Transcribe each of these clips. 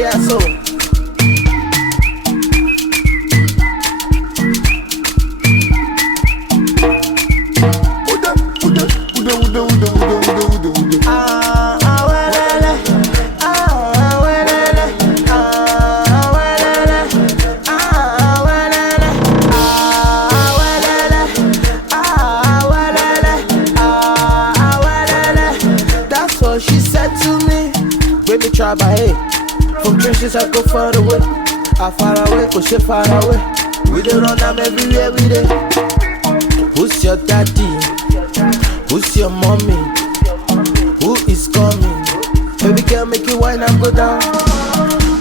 yeah, so. That's what she said to me. When me try by hey. From trenches I go far away. I far away, go shit far away. We don't run them everywhere we dey. Who's your daddy? Who's your mommy? Who is coming? Baby girl, make you wine and go down.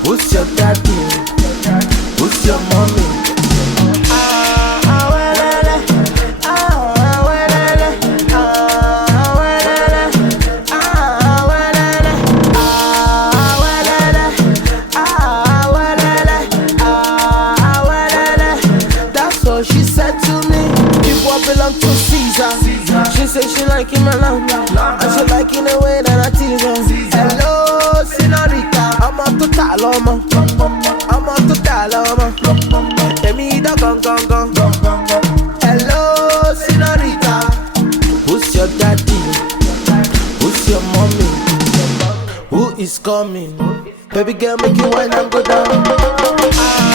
Who's your daddy? Who's your mommy? That's what she said to me. Give what belong to Caesar. She say she liking my love, and she liking the way that I tease her. Hello, señorita, I'm on to Taloma. I'm on to Taloma. Let me the gong. Hello, señorita. Who's your daddy? Who's your mommy? Who is coming? Baby girl, make you wine and go down.